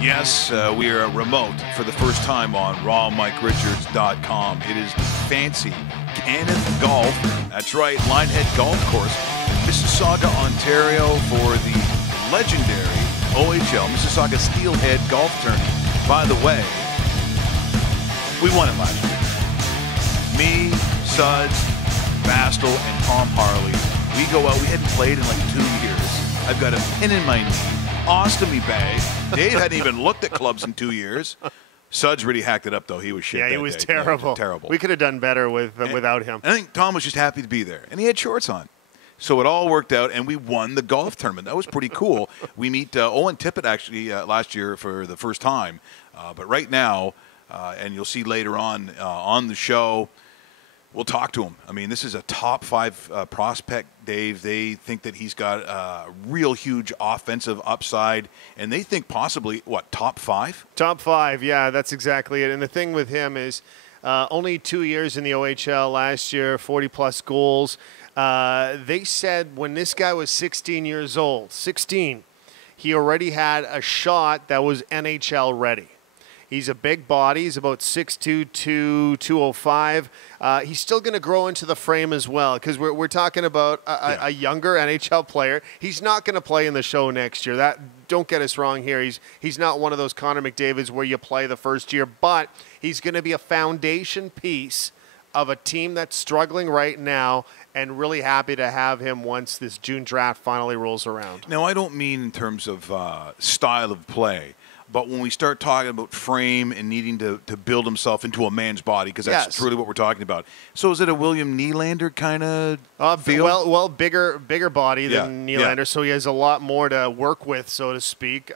Yes, we are remote for the first time on rawmike.richards.com. It is the fancy Kenneth Golf, that's right, Lionhead Golf Course in Mississauga, Ontario for the legendary OHL Mississauga Steelhead Golf Tournament. By the way, we won it last year. Me, Suds, Bastel, and Tom Harley. We go out, we hadn't played in like 2 years. I've got a pin in my knee. Ostomy bag. Dave hadn't even looked at clubs in 2 years. Suds really hacked it up, though. He was shit. Yeah, he was terrible. Yeah, he was terrible. We could have done better without him. I think Tom was just happy to be there, and he had shorts on. So it all worked out, and we won the golf tournament. That was pretty cool. We meet Owen Tippett, actually, last year for the first time. But right now, and you'll see later on the show, we'll talk to him. I mean, this is a top 5 prospect, Dave. They think that he's got a real huge offensive upside, and they think possibly, what, top 5? Top 5, yeah, that's exactly it. And the thing with him is only 2 years in the OHL last year, 40-plus goals. They said when this guy was 16 years old, he already had a shot that was NHL ready. He's a big body. He's about 6'2", 205. He's still going to grow into the frame as well because we're talking about a younger NHL player. He's not going to play in the show next year. Don't get us wrong here. He's not one of those Connor McDavids where you play the first year, but he's going to be a foundation piece of a team that's struggling right now, and really happy to have him once this June draft finally rolls around. Now, I don't mean in terms of style of play. But when we start talking about frame and needing to build himself into a man's body, because that's truly what we're talking about. So is it a William Nylander kind of feel? Well, bigger body than Nylander, so he has a lot more to work with, so to speak.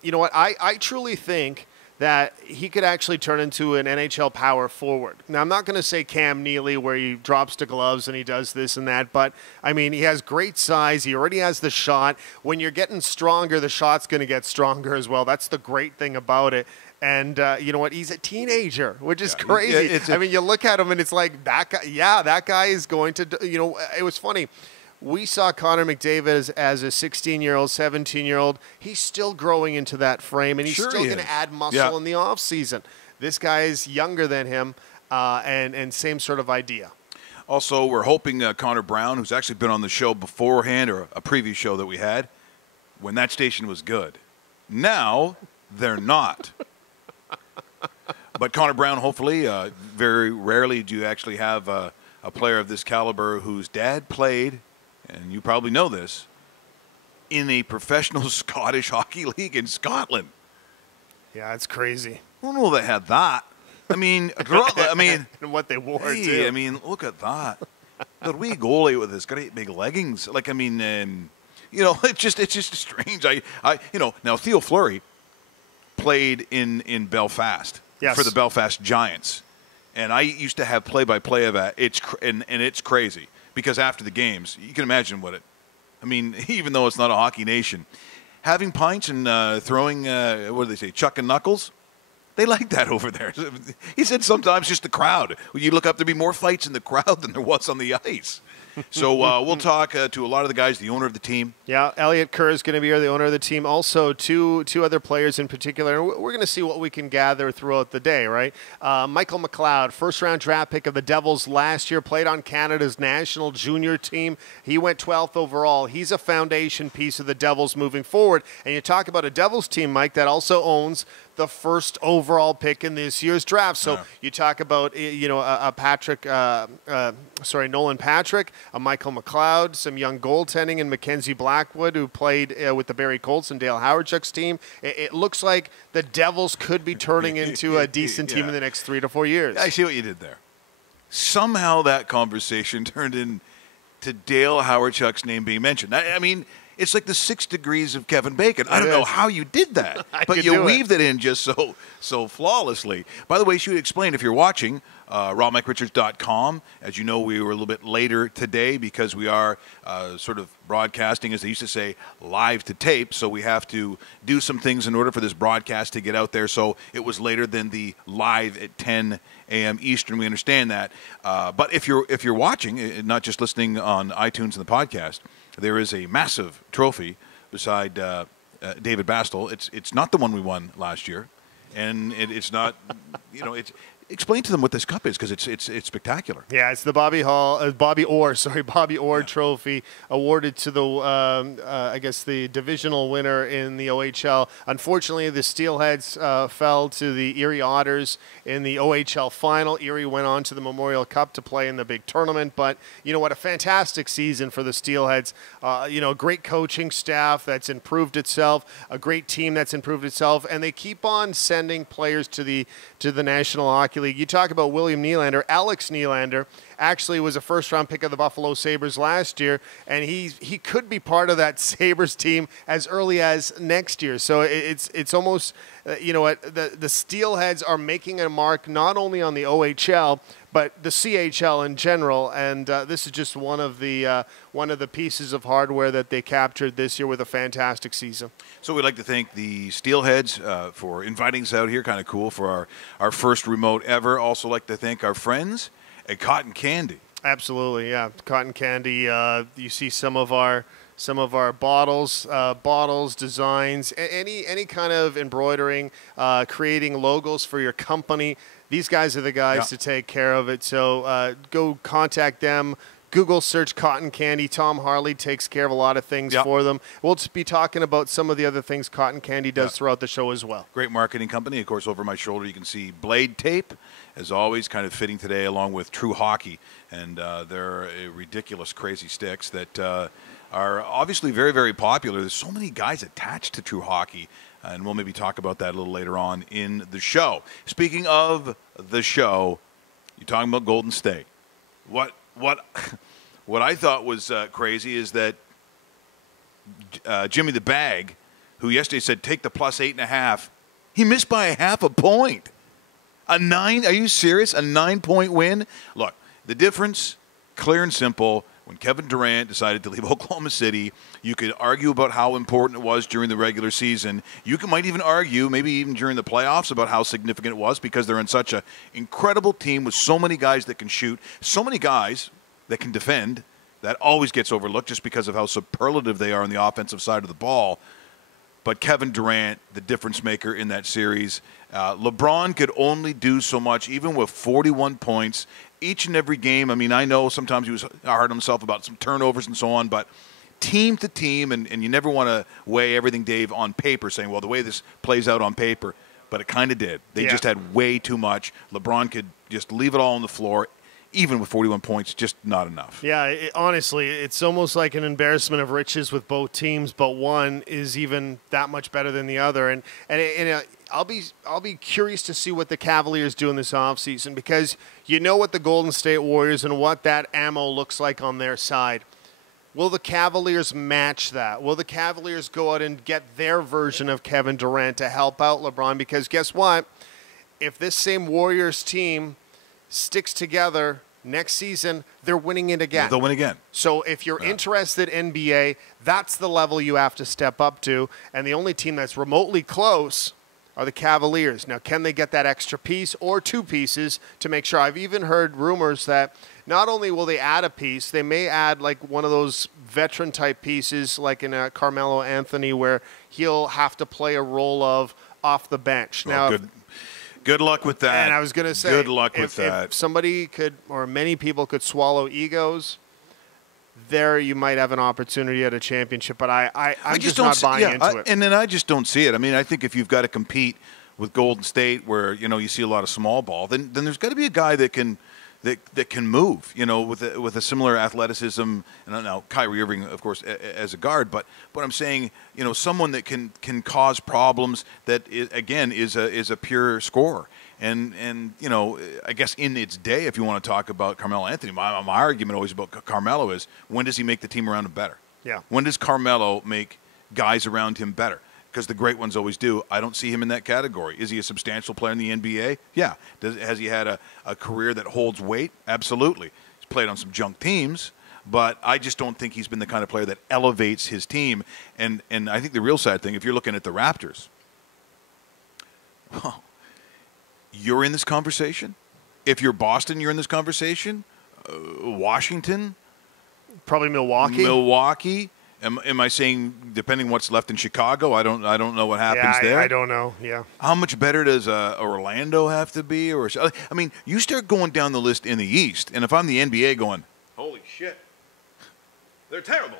You know what? I truly think that he could actually turn into an NHL power forward. Now, I'm not going to say Cam Neely where he drops the gloves and he does this and that, but, I mean, he has great size. He already has the shot. When you're getting stronger, the shot's going to get stronger as well. That's the great thing about it. And you know what? He's a teenager, which is crazy. I mean, you look at him and it's like, that guy is going to, you know, it was funny. We saw Connor McDavid as a 16-year-old, 17-year-old. He's still growing into that frame, and he's still going to add muscle in the offseason. This guy is younger than him, and same sort of idea. Also, we're hoping Connor Brown, who's actually been on the show beforehand, or a previous show that we had, when that station was good. Now, they're not. But Connor Brown, hopefully, very rarely do you actually have a player of this caliber whose dad played, and you probably know this, in a professional Scottish hockey league in Scotland. Yeah, it's crazy. I don't know they had that. I mean, and what they wore, too. I mean, look at that. That wee goalie with his great big leggings. Like, I mean, you know, it's just strange. You know, now Theo Fleury played in Belfast for the Belfast Giants, and I used to have play-by-play of that. And it's crazy. Because after the games, you can imagine I mean, even though it's not a hockey nation, having pints and throwing, what do they say, chuck and knuckles, they like that over there. He said sometimes just the crowd. When you look up, there'd be more fights in the crowd than there was on the ice. So we'll talk to a lot of the guys, the owner of the team. Yeah, Elliot Kerr is going to be here, the owner of the team. Also, two other players in particular. We're going to see what we can gather throughout the day, right? Michael McLeod, first-round draft pick of the Devils last year, played on Canada's national junior team. He went 12th overall. He's a foundation piece of the Devils moving forward. And you talk about a Devils team, Mike, that also owns the first overall pick in this year's draft. So you talk about, you know, Nolan Patrick, a Michael McLeod, some young goaltending, and Mackenzie Blackwood, who played with the Barrie Colts and Dale Howardchuk's team. It looks like the Devils could be turning into a decent team in the next 3 to 4 years. I see what you did there. Somehow that conversation turned into Dale Howardchuk's name being mentioned. I mean, it's like the 6 degrees of Kevin Bacon. I don't know how you did that, but you weaved it in just so flawlessly. By the way, you should explain if you're watching rawmike.richards.com. As you know, we were a little bit later today because we are sort of broadcasting, as they used to say, live to tape. So we have to do some things in order for this broadcast to get out there. So it was later than the live at 10 a.m. Eastern. We understand that. But if you're watching, not just listening on iTunes and the podcast, there is a massive trophy beside David Bastel. It's not the one we won last year, and it's not. It's explain to them what this cup is because it's spectacular. Yeah, it's the Bobby Orr Trophy awarded to the I guess the divisional winner in the OHL. Unfortunately, the Steelheads fell to the Erie Otters in the OHL final. Erie went on to the Memorial Cup to play in the big tournament, but you know what, a fantastic season for the Steelheads. Great coaching staff that's improved itself, a great team that's improved itself, and they keep on sending players to the National Hockey League. You talk about William Nylander. Alex Nylander actually was a first-round pick of the Buffalo Sabres last year, and he could be part of that Sabres team as early as next year. So it's almost, the Steelheads are making a mark not only on the OHL, but the CHL in general, and this is just one of the pieces of hardware that they captured this year with a fantastic season. So we'd like to thank the Steelheads for inviting us out here. Kind of cool for our first remote ever. Also like to thank our friends at Cotton Candy. Absolutely, yeah. Cotton Candy. You see some of our bottles, designs, any kind of embroidering, creating logos for your company. These guys are the guys to take care of it. So go contact them. Google search Cotton Candy. Tom Harley takes care of a lot of things for them. We'll just be talking about some of the other things Cotton Candy does throughout the show as well. Great marketing company. Of course, over my shoulder you can see Blade Tape, as always, kind of fitting today, along with True Hockey. And they're ridiculous, crazy sticks that are obviously very, very popular. There's so many guys attached to True Hockey. And we'll maybe talk about that a little later on in the show. Speaking of the show, you're talking about Golden State. What I thought was crazy is that Jimmy the Bag, who yesterday said take the plus 8.5, he missed by 0.5 point. Are you serious? A 9-point win? Look, the difference, clear and simple. When Kevin Durant decided to leave Oklahoma City, you could argue about how important it was during the regular season. You might even argue, maybe even during the playoffs, about how significant it was because they're in such an incredible team with so many guys that can shoot, so many guys that can defend. That always gets overlooked just because of how superlative they are on the offensive side of the ball. But Kevin Durant, the difference maker in that series. LeBron could only do so much, even with 41 points. Each and every game, I mean, I know sometimes he was hard on himself about some turnovers and so on, but team to team, and you never want to weigh everything, Dave, on paper, saying, well, the way this plays out on paper, but it kind of did. They just had way too much. LeBron could just leave it all on the floor. Even with 41 points, just not enough. Yeah, honestly, it's almost like an embarrassment of riches with both teams, but one is even that much better than the other. And I'll be curious to see what the Cavaliers do in this offseason because you know what the Golden State Warriors and what that ammo looks like on their side. Will the Cavaliers match that? Will the Cavaliers go out and get their version of Kevin Durant to help out LeBron? Because guess what? If this same Warriors team sticks together next season, they're winning it again. Yeah, they'll win again. So if you're interested in NBA, that's the level you have to step up to. And the only team that's remotely close are the Cavaliers. Now, can they get that extra piece or two pieces to make sure? I've even heard rumors that not only will they add a piece, they may add like one of those veteran-type pieces like in Carmelo Anthony where he'll have to play a role of off the bench. Now, good luck with that. And I was going to say, good luck with that. If somebody could, or many people could swallow egos, there you might have an opportunity at a championship. But I'm just not buying into it. And then I just don't see it. I mean, I think if you've got to compete with Golden State, where you see a lot of small ball, then there's got to be a guy that can move, with a similar athleticism. And now Kyrie Irving, of course, as a guard, but I'm saying, someone that can cause problems that is a pure scorer. And I guess in its day, if you want to talk about Carmelo Anthony, my argument always about Carmelo is when does he make the team around him better? Yeah. When does Carmelo make guys around him better? Because the great ones always do. I don't see him in that category. Is he a substantial player in the NBA? Yeah. Has he had a career that holds weight? Absolutely. He's played on some junk teams, but I just don't think he's been the kind of player that elevates his team. And I think the real sad thing, if you're looking at the Raptors, well, you're in this conversation. If you're Boston, you're in this conversation. Washington. Probably Milwaukee. Am I saying depending what's left in Chicago? I don't know what happens there. I don't know. Yeah. How much better does Orlando have to be? Or I mean, you start going down the list in the East, and if I'm the NBA, going, holy shit, they're terrible.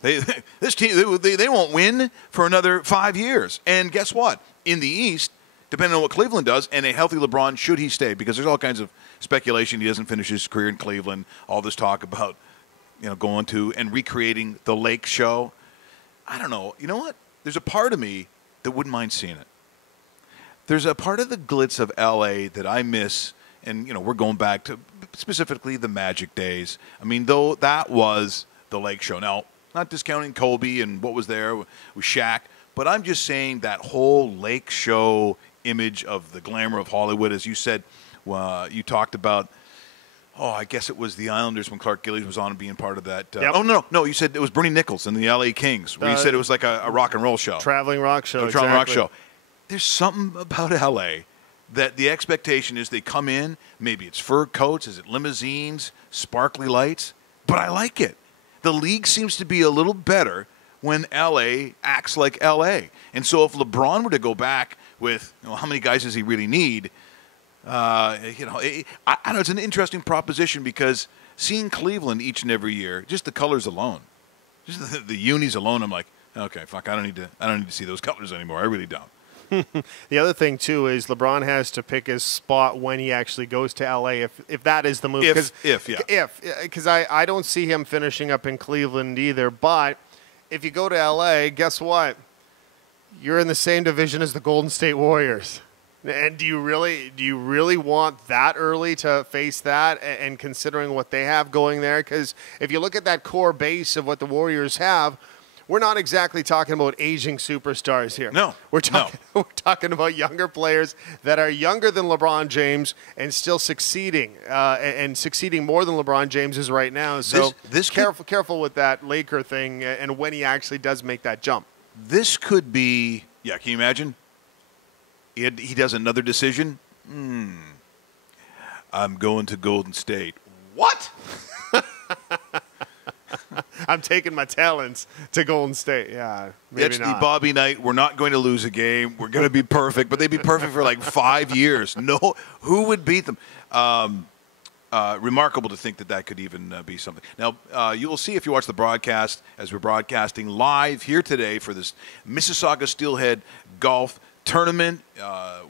This team they won't win for another 5 years. And guess what? In the East, depending on what Cleveland does, and a healthy LeBron, should he stay? Because there's all kinds of speculation he doesn't finish his career in Cleveland. All this talk about going to and recreating the Lake Show. I don't know. You know what? There's a part of me that wouldn't mind seeing it. There's a part of the glitz of L.A. that I miss, and we're going back to specifically the Magic days. I mean, though that was the Lake Show. Now, not discounting Kobe and what was there with Shaq, but I'm just saying that whole Lake Show image of the glamour of Hollywood, as you said, you talked about. Oh, I guess it was the Islanders when Clark Gillies was on being part of that. Yep. Oh, no, you said it was Bernie Nichols and the L.A. Kings, where you said it was like a rock and roll show. Traveling rock show, Traveling rock show. There's something about L.A. that the expectation is they come in, maybe it's fur coats, is it limousines, sparkly lights, but I like it. The league seems to be a little better when L.A. acts like L.A. And so if LeBron were to go back with, how many guys does he really need? I know it's an interesting proposition because seeing Cleveland each and every year, just the colors alone, just the unis alone, I'm like, okay, fuck, I don't need to see those colors anymore. I really don't. The other thing too is LeBron has to pick his spot when he actually goes to LA if that is the move. Because I don't see him finishing up in Cleveland either. But if you go to LA, guess what? You're in the same division as the Golden State Warriors. And do you really want that early to face that? And considering what they have going there, because if you look at that core base of what the Warriors have, we're not exactly talking about aging superstars here. No. We're talking about younger players that are younger than LeBron James and still succeeding, and succeeding more than LeBron James is right now. So careful with that Laker thing and when he actually does make that jump. This could be, can you imagine? He does another decision. I'm going to Golden State. What? I'm taking my talents to Golden State. Yeah, maybe it's the Bobby Knight. We're not going to lose a game. We're going to be perfect, but they'd be perfect for like 5 years. No, who would beat them? Remarkable to think that could even be something. Now, you will see if you watch the broadcast as we're broadcasting live here today for this Mississauga Steelhead Golf Tournament.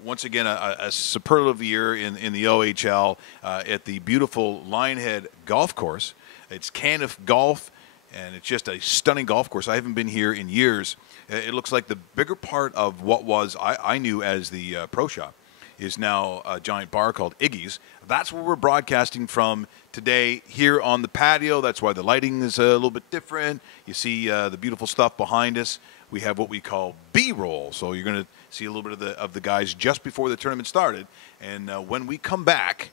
Once again, a superlative year in the OHL at the beautiful Lionhead Golf Course. It's Caniff Golf, and it's just a stunning golf course. I haven't been here in years. It looks like the bigger part of what was I knew as the Pro Shop is now a giant bar called Iggy's. That's where we're broadcasting from today here on the patio. That's why the lighting is a little bit different. You see the beautiful stuff behind us. We have what we call B-roll, so you're going to see a little bit of the guys just before the tournament started. And when we come back,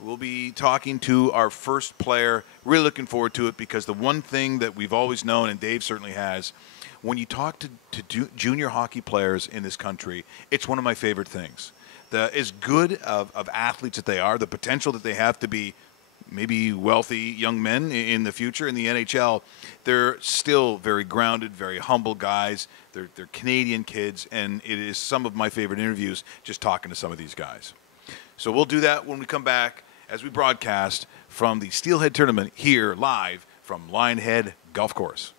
we'll be talking to our first player. Really looking forward to it because the one thing that we've always known, and Dave certainly has, when you talk to junior hockey players in this country, it's one of my favorite things. As good of athletes that they are, the potential that they have to be maybe wealthy young men in the future in the NHL, they're still very grounded, very humble guys. They're Canadian kids, and it is some of my favorite interviews just talking to some of these guys. So we'll do that when we come back as we broadcast from the Steelhead Tournament here live from Lionhead Golf Course.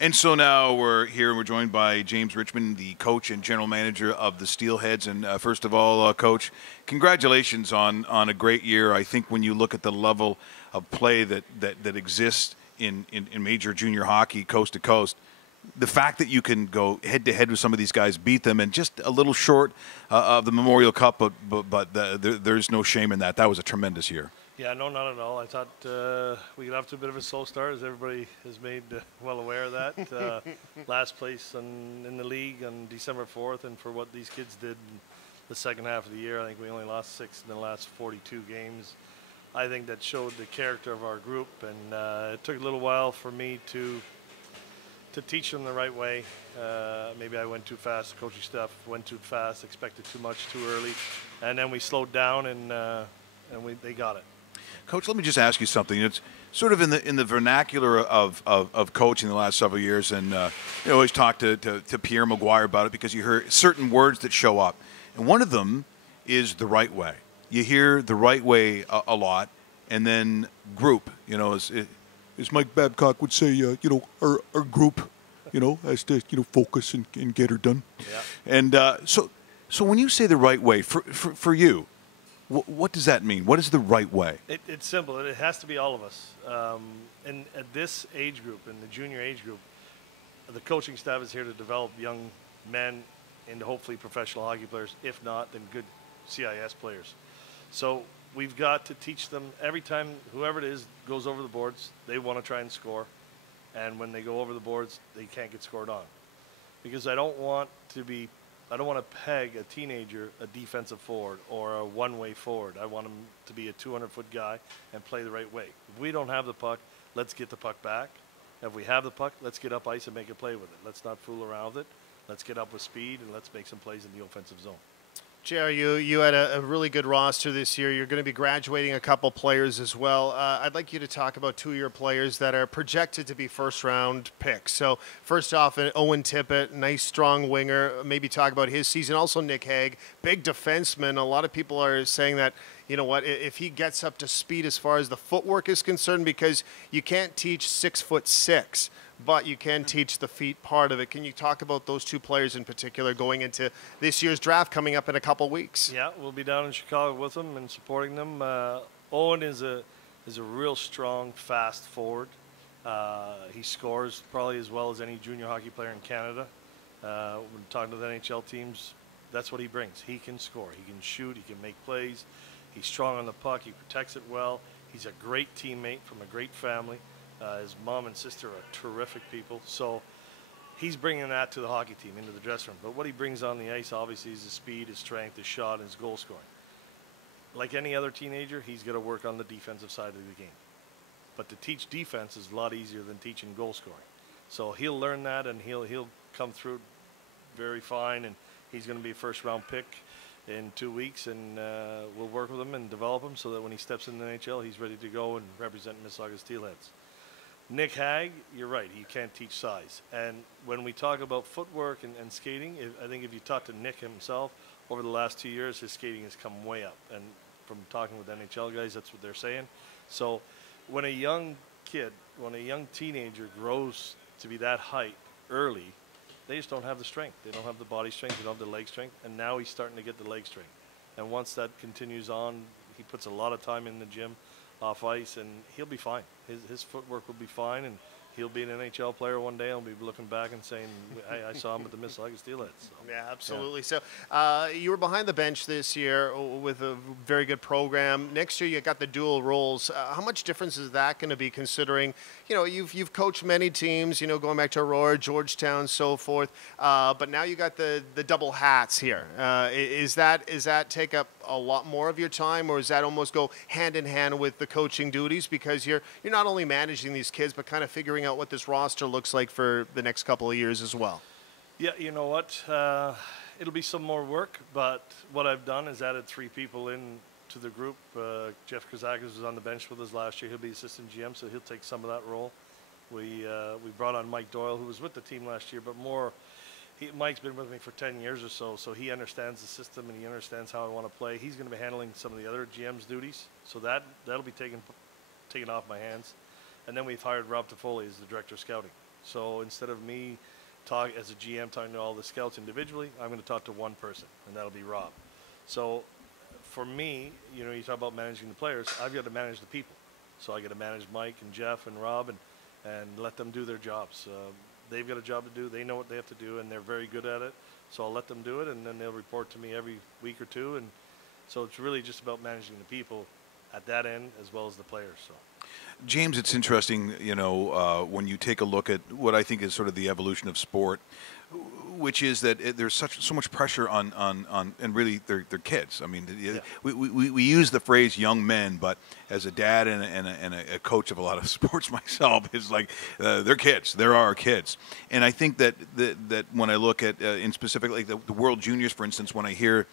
And so now we're here and we're joined by James Richmond, the coach and general manager of the Steelheads. And first of all, Coach, congratulations on a great year. I think when you look at the level of play that exists in major junior hockey coast to coast, the fact that you can go head-to-head with some of these guys, beat them, and just a little short of the Memorial Cup, but there's no shame in that. That was a tremendous year. Yeah, no, not at all. I thought we got off to a bit of a slow start, as everybody is made well aware of that. Last place in the league on December 4th, and for what these kids did in the second half of the year, I think we only lost 6 in the last 42 games. I think that showed the character of our group, and it took a little while for me to to teach them the right way. Maybe I went too fast. The coaching staff went too fast, expected too much too early, and then we slowed down, and they got it. Coach, let me just ask you something. It's sort of in the vernacular of coaching the last several years, and you always talk to Pierre Maguire about it because you hear certain words that show up, and one of them is the right way. You hear the right way a lot, and then group. As Mike Babcock would say, our group, has to focus and get her done. Yeah. And so when you say the right way for you, what does that mean? What is the right way? It's simple. It has to be all of us. And at this age group, in the junior age group, the coaching staff is here to develop young men into hopefully professional hockey players. If not, then good CIS players. So we've got to teach them every time whoever it is goes over the boards, they want to try and score. And when they go over the boards, they can't get scored on. Because I don't want to peg a teenager a defensive forward or a one-way forward. I want him to be a 200-foot guy and play the right way. If we don't have the puck, let's get the puck back. If we have the puck, let's get up ice and make a play with it. Let's not fool around with it. Let's get up with speed, and let's make some plays in the offensive zone. JR, you had a really good roster this year. You're going to be graduating a couple players as well. I'd like you to talk about two of your players that are projected to be first-round picks. So first off, Owen Tippett, nice, strong winger. Maybe talk about his season. Also Nick Hague, big defenseman. A lot of people are saying that, if he gets up to speed as far as the footwork is concerned, because you can't teach 6'6", but you can teach the feet part of it. Can you talk about those two players in particular going into this year's draft coming up in a couple weeks? Yeah, we'll be down in Chicago with them and supporting them. Owen is a real strong, fast forward. He scores probably as well as any junior hockey player in Canada. When talking to the NHL teams, that's what he brings. He can score. He can shoot. He can make plays. He's strong on the puck. He protects it well. He's a great teammate from a great family. His mom and sister are terrific people. So he's bringing that to the hockey team, into the dressing room. But what he brings on the ice, obviously, is his speed, his strength, his shot, and his goal scoring. Like any other teenager, he's got to work on the defensive side of the game. But to teach defense is a lot easier than teaching goal scoring. So he'll learn that, and he'll come through very fine, and he's going to be a first-round pick in 2 weeks, and we'll work with him and develop him so that when he steps in the NHL, he's ready to go and represent Mississauga Steelheads. Nick Hague, you're right, he can't teach size. And when we talk about footwork and skating, I think if you talk to Nick himself, over the last 2 years, his skating has come way up. And from talking with NHL guys, that's what they're saying. So when a young teenager grows to be that height early, they just don't have the strength. They don't have the body strength. They don't have the leg strength. And now he's starting to get the leg strength. And once that continues on, he puts a lot of time in the gym, off ice, and he'll be fine. His footwork will be fine, and he'll be an NHL player one day. I'll be looking back and saying, I saw him at the Mississauga Steelheads. So, yeah, absolutely. Yeah. So you were behind the bench this year with a very good program. Next year you got the dual roles. How much difference is that going to be, considering, you've coached many teams, going back to Aurora, Georgetown, so forth, but now you got the double hats here. Is that take up a lot more of your time, or does that almost go hand in hand with the coaching duties, because you're not only managing these kids but kind of figuring out what this roster looks like for the next couple of years as well? Yeah, you know what? It'll be some more work, but what I've done is added 3 people in to the group. Jeff Kazakis was on the bench with us last year. He'll be assistant GM, so he'll take some of that role. We brought on Mike Doyle, who was with the team last year, but Mike's been with me for 10 years or so he understands the system and he understands how I want to play. He's going to be handling some of the other GM's duties, so that'll be taken off my hands. And then we've hired Rob Toffoli as the director of scouting. So instead of me as a GM talking to all the scouts individually, I'm going to talk to one person, and that'll be Rob. So for me, you talk about managing the players, I've got to manage the people. So I got to manage Mike and Jeff and Rob and let them do their jobs. They've got a job to do. They know what they have to do, and they're very good at it. So I'll let them do it, and then they'll report to me every week or two. And so it's really just about managing the people at that end as well as the players. So, James, it's interesting, when you take a look at what I think is sort of the evolution of sport. which is that there's so much pressure on and really they're kids. I mean, we use the phrase young men, but as a dad and a coach of a lot of sports myself, it's like they're kids. They're our kids, and I think that when I look at in specific like the World Juniors, for instance, when I hear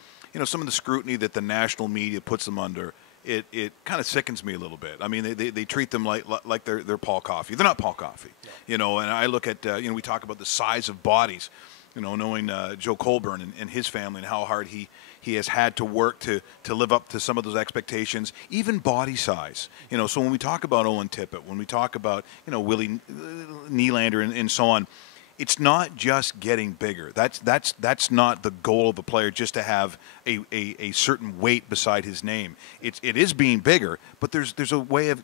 some of the scrutiny that the national media puts them under. It kind of sickens me a little bit. I mean, they treat them like they're Paul Coffey. They're not Paul Coffey, And I look at we talk about the size of bodies, knowing Joe Colburn and his family and how hard he has had to work to live up to some of those expectations, even body size. So when we talk about Owen Tippett, when we talk about Willie Nylander and so on. It's not just getting bigger. That's not the goal of a player, just to have a certain weight beside his name. It is being bigger, but there's a way of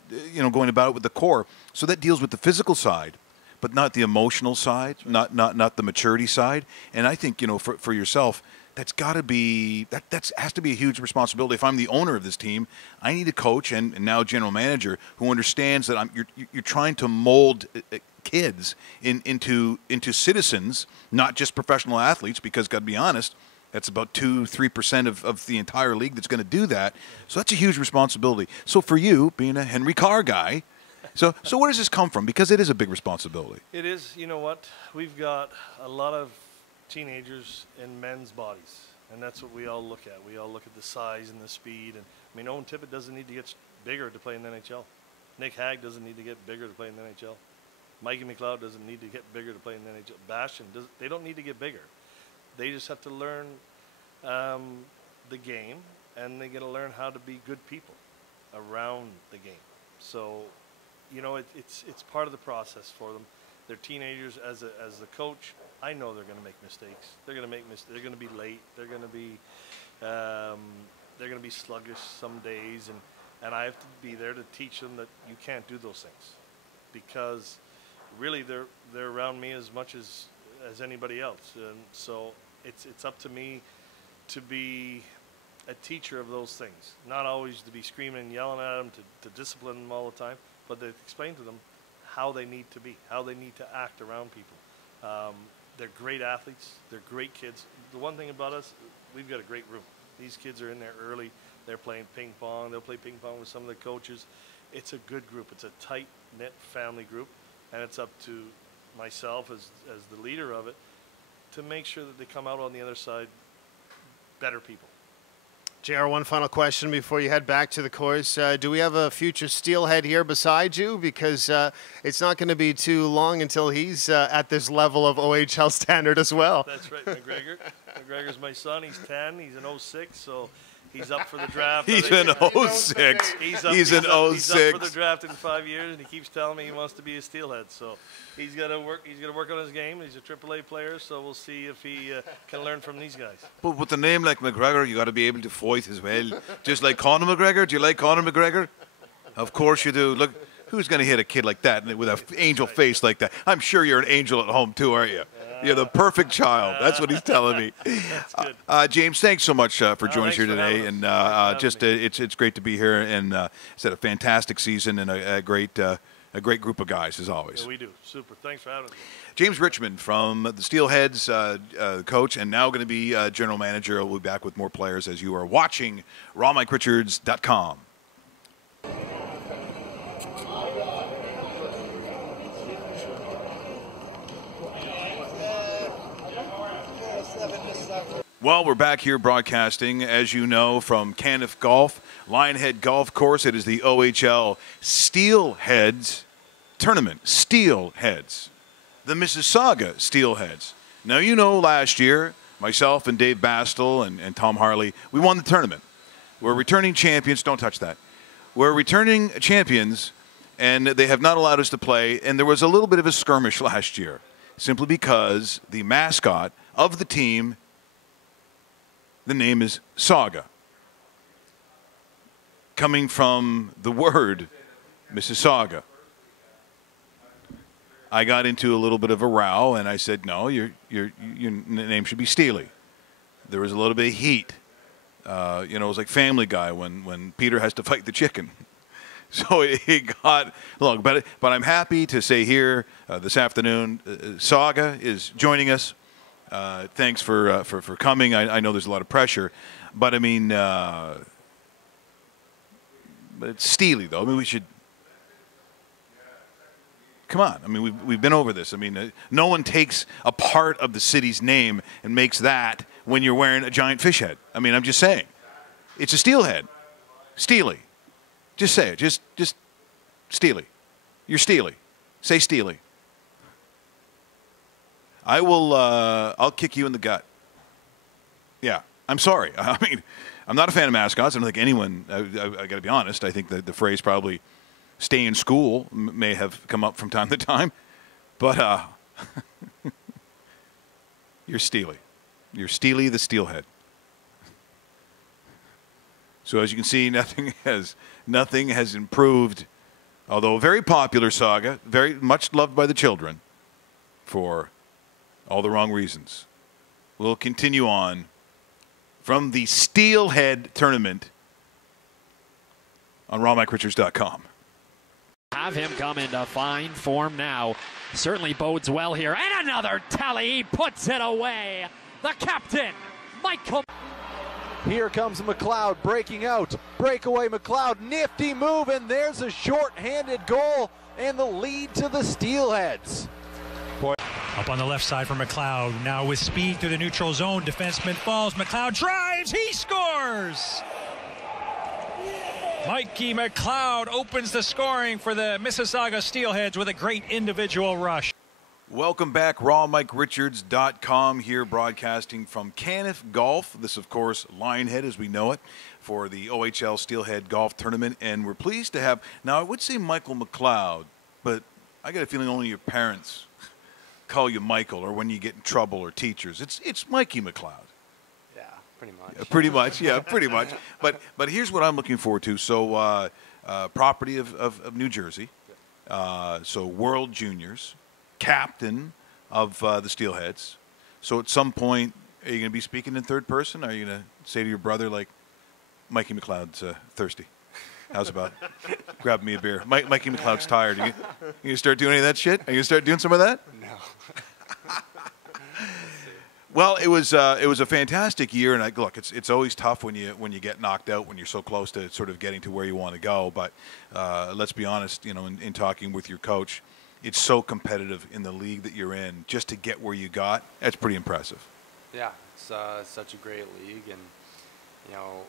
going about it with the core. So that deals with the physical side, but not the emotional side, not the maturity side. And I think for yourself, that's got to be that has to be a huge responsibility. If I'm the owner of this team, I need a coach and now general manager who understands that you're trying to mold kids into citizens, not just professional athletes, because got to be honest, that's about 2-3% of the entire league that's going to do that. So that's a huge responsibility. So for you, being a Henry Carr guy, so where does this come from? Because it is a big responsibility. It is. You know what? We've got a lot of teenagers in men's bodies, and that's what we all look at. We all look at the size and the speed. And I mean, Owen Tippett doesn't need to get bigger to play in the NHL. Nick Hague doesn't need to get bigger to play in the NHL. Mikey McLeod doesn't need to get bigger to play in the NHL. Bastian, they don't need to get bigger. They just have to learn the game, and they got to learn how to be good people around the game. So, it's part of the process for them. They're teenagers. As the coach, I know they're going to make mistakes. They're going to make mistakes. They're going to be late. They're going to be sluggish some days, and I have to be there to teach them that you can't do those things, because really they're around me as much as anybody else, and so it's up to me to be a teacher of those things, not always to be screaming and yelling at them to discipline them all the time, but to explain to them how they need to be, how they need to act around people. They're great athletes, they're great kids. The one thing about us, we've got a great room. These kids are in there early, they're playing ping pong, they'll play ping pong with some of the coaches. It's a good group, it's a tight-knit family group. And it's up to myself as the leader of it to make sure that they come out on the other side better people. JR, one final question before you head back to the course. Do we have a future steelhead here beside you? Because it's not going to be too long until he's at this level of OHL standard as well. That's right, McGregor. McGregor's my son. He's 10. He's an 06, so he's up for the draft. He's an 06. He's an 06. He's up for the draft in 5 years, and he keeps telling me he wants to be a steelhead. So he's got to work. He's got to work on his game. He's a AAA player, so we'll see if he can learn from these guys. But with a name like McGregor, you got to be able to fight as well. Just like Conor McGregor. Do you like Conor McGregor? Of course you do. Look, who's going to hit a kid like that with an angel face like that? I'm sure you're an angel at home too, aren't you? You're the perfect child. That's what he's telling me. That's good. James, thanks so much for joining us here today, and just it's great to be here. And it's had a fantastic season and a great group of guys as always. Yeah, we do. Super. Thanks for having us. James Richmond from the Steelheads, coach, and now going to be general manager. We'll be back with more players as you are watching rawmikeRichards.com. Well, we're back here broadcasting, as you know, from Caniff Golf, Lionhead Golf Course. It is the OHL Steelheads Tournament. Steelheads. The Mississauga Steelheads. Now, you know, last year, myself and Dave Bastel and Tom Harley, we won the tournament. We're returning champions. Don't touch that. We're returning champions, and they have not allowed us to play. And there was a little bit of a skirmish last year, simply because the mascot of the team, the name is Saga, coming from the word Mississauga. I got into a little bit of a row, and I said, no, your name should be Steely. There was a little bit of heat. It was like Family Guy when Peter has to fight the chicken. So it got long. But I'm happy to say here this afternoon, Saga is joining us. thanks for coming. I know there's a lot of pressure, but I mean, but it's Steely though. I mean, we should. Come on. I mean, we've been over this. I mean, no one takes a part of the city's name and makes that when you're wearing a giant fish head. I mean, I'm just saying. It's a steelhead. Steely. Just say it. Just Steely. You're Steely. Say Steely. I will, I'll kick you in the gut. Yeah. I'm sorry. I mean, I'm not a fan of mascots. I don't think anyone, I got to be honest, I think that the phrase probably stay in school may have come up from time to time, but you're Steely. You're Steely the Steelhead. So as you can see, nothing has improved, although a very popular saga, very much loved by the children, for all the wrong reasons. We'll continue on from the Steelhead tournament on rawmickrichards.com. Have him come into fine form now. Certainly bodes well here. And another tally. He puts it away. The captain, Michael. Here comes McLeod breaking out. Breakaway McLeod. Nifty move. And there's a short-handed goal. And the lead to the Steelheads. Up on the left side for McLeod. Now with speed through the neutral zone. Defenseman falls. McLeod drives. He scores. Mikey McLeod opens the scoring for the Mississauga Steelheads with a great individual rush. Welcome back. rawmickrichards.com here, broadcasting from Caniff Golf. This, of course, Lionhead as we know it, for the OHL Steelhead Golf Tournament. And we're pleased to have, now I would say Michael McLeod, but I got a feeling only your parents call you Michael, or when you get in trouble, or teachers. It's Mikey McLeod. Pretty much. Pretty much, yeah, pretty much. But here's what I'm looking forward to. So, property of New Jersey. So, World Juniors, captain of the Steelheads. So, at some point, are you going to be speaking in third person? Are you going to say to your brother, like, Mikey McLeod's thirsty? How's about grab me a beer? Mikey McLeod's tired. Are you going to start doing any of that shit? Are you going to start doing some of that? No. Well, it was a fantastic year, and look, it's always tough when you get knocked out when you're so close to sort of getting to where you want to go. But let's be honest, you know, in talking with your coach, it's so competitive in the league that you're in. Just to get where you got, that's pretty impressive. Yeah, it's such a great league, and you know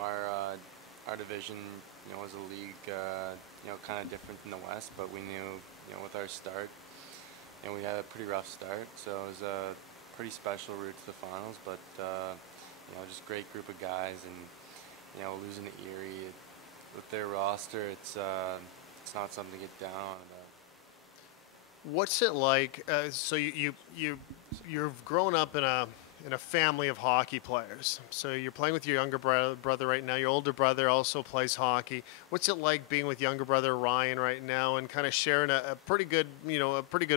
our division, you know, was a league, you know, kind of different than the West, but we knew, you know, with our start, you know, we had a pretty rough start, so it was a pretty special route to the finals, but you know, just great group of guys, and you know, losing to Erie with their roster, it's not something to get down on about. What's it like? So you've grown up in a family of hockey players. So you're playing with your younger brother right now. Your older brother also plays hockey. What's it like being with younger brother Ryan right now and kind of sharing a pretty good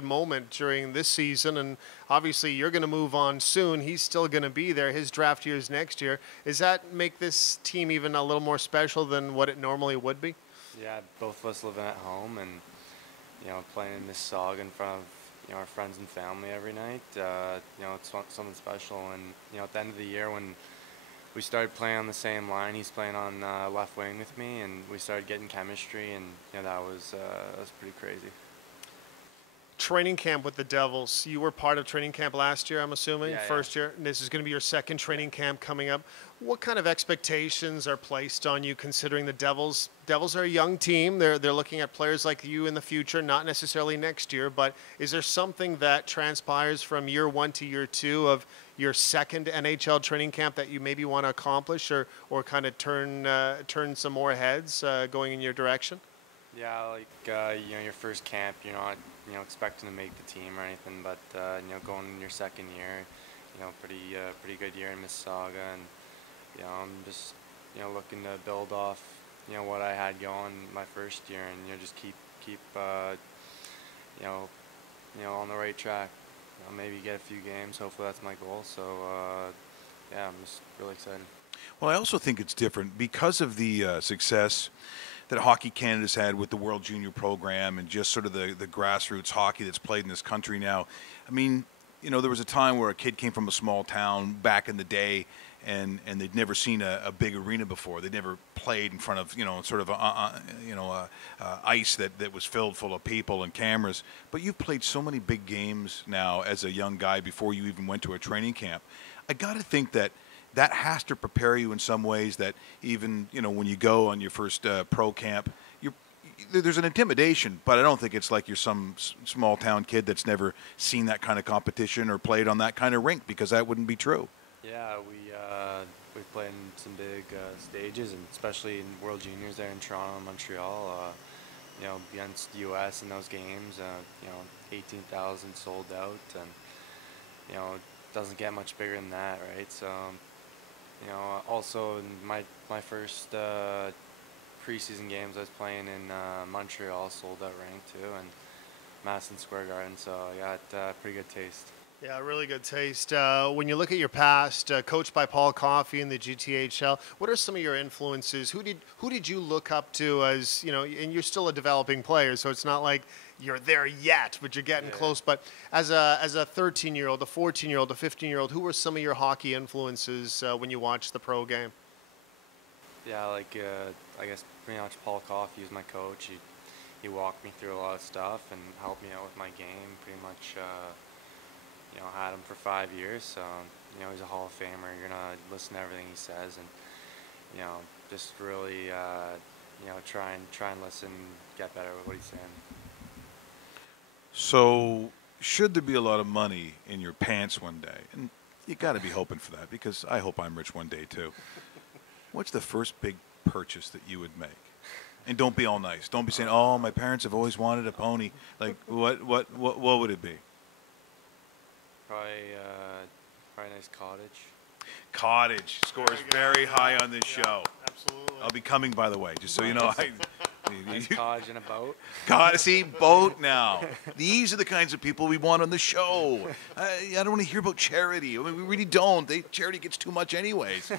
moment during this season? And obviously you're going to move on soon. He's still going to be there. His draft year is next year. Does that make this team even a little more special than what it normally would be? Yeah, both of us living at home, and you know, playing in Mississauga in front of, you know, our friends and family every night, you know, it's something special. And you know, at the end of the year when we started playing on the same line, he's playing on left wing with me, and we started getting chemistry, and you know, that was pretty crazy. Training camp with the Devils. You were part of training camp last year, I'm assuming, first year. And this is going to be your second training camp coming up. What kind of expectations are placed on you considering the Devils? Devils are a young team. They're looking at players like you in the future, not necessarily next year, but is there something that transpires from year one to year two of your second NHL training camp that you maybe want to accomplish or kind of turn some more heads going in your direction? Yeah, like you know, your first camp, you're not, you know, expecting to make the team or anything, but you know, going in your second year, you know, pretty good year in Mississauga, and you know, I'm just, you know, looking to build off, you know, what I had going my first year, and you know, just keep you know, on the right track. You know, maybe get a few games. Hopefully, that's my goal. So yeah, I'm just really excited. Well, I also think it's different because of the success that Hockey Canada's had with the World Junior program and just sort of the grassroots hockey that's played in this country now. I mean, you know, there was a time where a kid came from a small town back in the day, and they'd never seen a big arena before. They'd never played in front of, you know, sort of ice that was filled full of people and cameras. But you've played so many big games now as a young guy before you even went to a training camp. I got to think that has to prepare you in some ways, that even, you know, when you go on your first pro camp, there's an intimidation, but I don't think it's like you're some small town kid that's never seen that kind of competition or played on that kind of rink, because that wouldn't be true. Yeah, we've played in some big stages, and especially in World Juniors there in Toronto and Montreal. You know, against the U.S. in those games, you know, 18,000 sold out, and you know, it doesn't get much bigger than that, right? So, you know, also in my first preseason games, I was playing in Montreal, sold out rink too, and Madison Square Garden. So I got pretty good taste. Yeah, really good taste. When you look at your past, coached by Paul Coffey in the GTHL, what are some of your influences? Who did you look up to as, you know, and you're still a developing player, so it's not like you're there yet, but you're getting close. But as a 13-year-old, a 14-year-old, a 15-year-old, who were some of your hockey influences when you watched the pro game? Yeah, like I guess pretty much Paul Coffey was my coach. He walked me through a lot of stuff and helped me out with my game. Pretty much, you know, had him for 5 years. So, you know, he's a Hall of Famer. You're gonna listen to everything he says, and you know, just really, you know, try and listen, get better with what he's saying. So, should there be a lot of money in your pants one day, and you got to be hoping for that, because I hope I'm rich one day too. What's the first big purchase that you would make? And don't be all nice. Don't be saying, "Oh, my parents have always wanted a pony." Like, what would it be? Probably a nice cottage. Cottage scores very high on this show. Absolutely. I'll be coming, by the way, just so you know. Nice cottage and a boat. See, boat now. These are the kinds of people we want on the show. I don't want to hear about charity. I mean, we really don't. Charity gets too much anyways.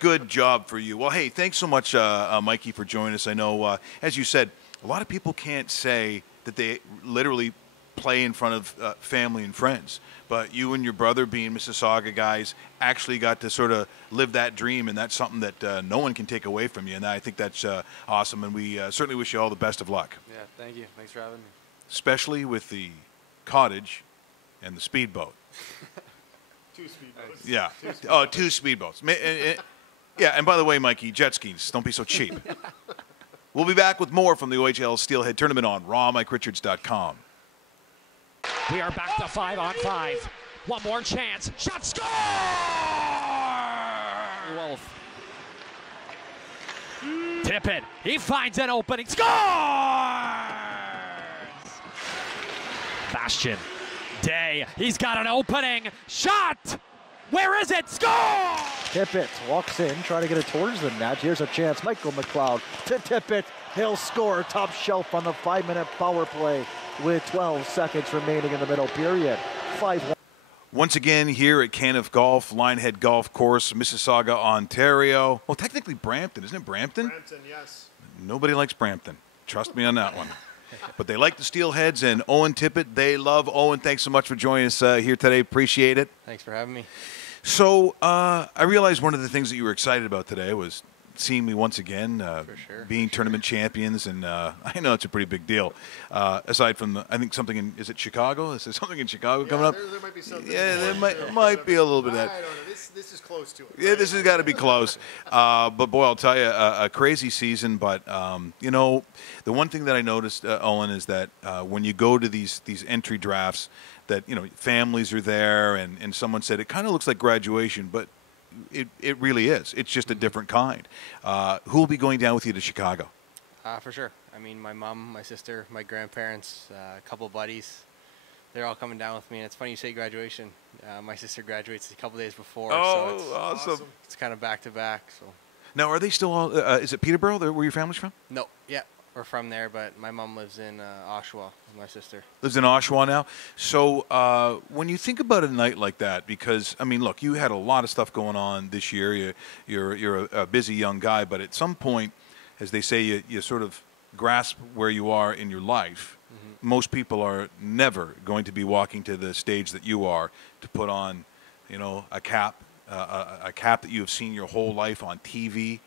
Good job for you. Well, hey, thanks so much, Mikey, for joining us. I know, as you said, a lot of people can't say that they literally play in front of family and friends. But you and your brother, being Mississauga guys, actually got to sort of live that dream, and that's something that no one can take away from you. And I think that's awesome, and we certainly wish you all the best of luck. Yeah, thank you. Thanks for having me. Especially with the cottage and the speedboat. 2 speedboats. Yeah. Oh, 2 speedboats. Yeah, and by the way, Mikey, jet skis, don't be so cheap. We'll be back with more from the OHL Steelhead Tournament on rawmikeRichards.com. We are back to 5-on-5. One more chance. Shot, score! Wolf. Tippett. He finds an opening. Scores! Bastian. Day. He's got an opening. Shot! Where is it? Score! Tippett walks in, trying to get it towards the net. Here's a chance. Michael McLeod to Tippett. He'll score. Top shelf on the 5-minute power play with 12 seconds remaining in the middle period. 5-1. Once again, here at Caniff Golf, Lionhead Golf Course, Mississauga, Ontario. Well, technically Brampton, isn't it Brampton? Brampton, yes. Nobody likes Brampton. Trust me on that one. But they like the Steelheads, and Owen Tippett, they love Owen. Thanks so much for joining us here today. Appreciate it. Thanks for having me. So I realized one of the things that you were excited about today was seeing me once again, being tournament champions, and I know it's a pretty big deal. Aside from, I think something in, is it Chicago? Is there something in Chicago coming up? There might be something. Yeah, there might be a little bit of that. I don't know. This is close to it. Yeah, this has got to be close. But boy, I'll tell you, a crazy season. But you know, the one thing that I noticed, Owen, is that when you go to these entry drafts, that, you know, families are there, and someone said it kind of looks like graduation, but it really is. It's just a different kind. Who will be going down with you to Chicago? For sure. I mean, my mom, my sister, my grandparents, a couple buddies. They're all coming down with me. And it's funny you say graduation. My sister graduates a couple days before. Oh, so awesome. It's kind of back to back. So. Now, are they still all, is it Peterborough, where your family's from? No, yeah. We're from there, but my mom lives in Oshawa with my sister. Lives in Oshawa now. So when you think about a night like that, because, I mean, look, you had a lot of stuff going on this year. You're a busy young guy, but at some point, as they say, you sort of grasp where you are in your life. Most people are never going to be walking to the stage that you are to put on, a cap that you have seen your whole life on TV.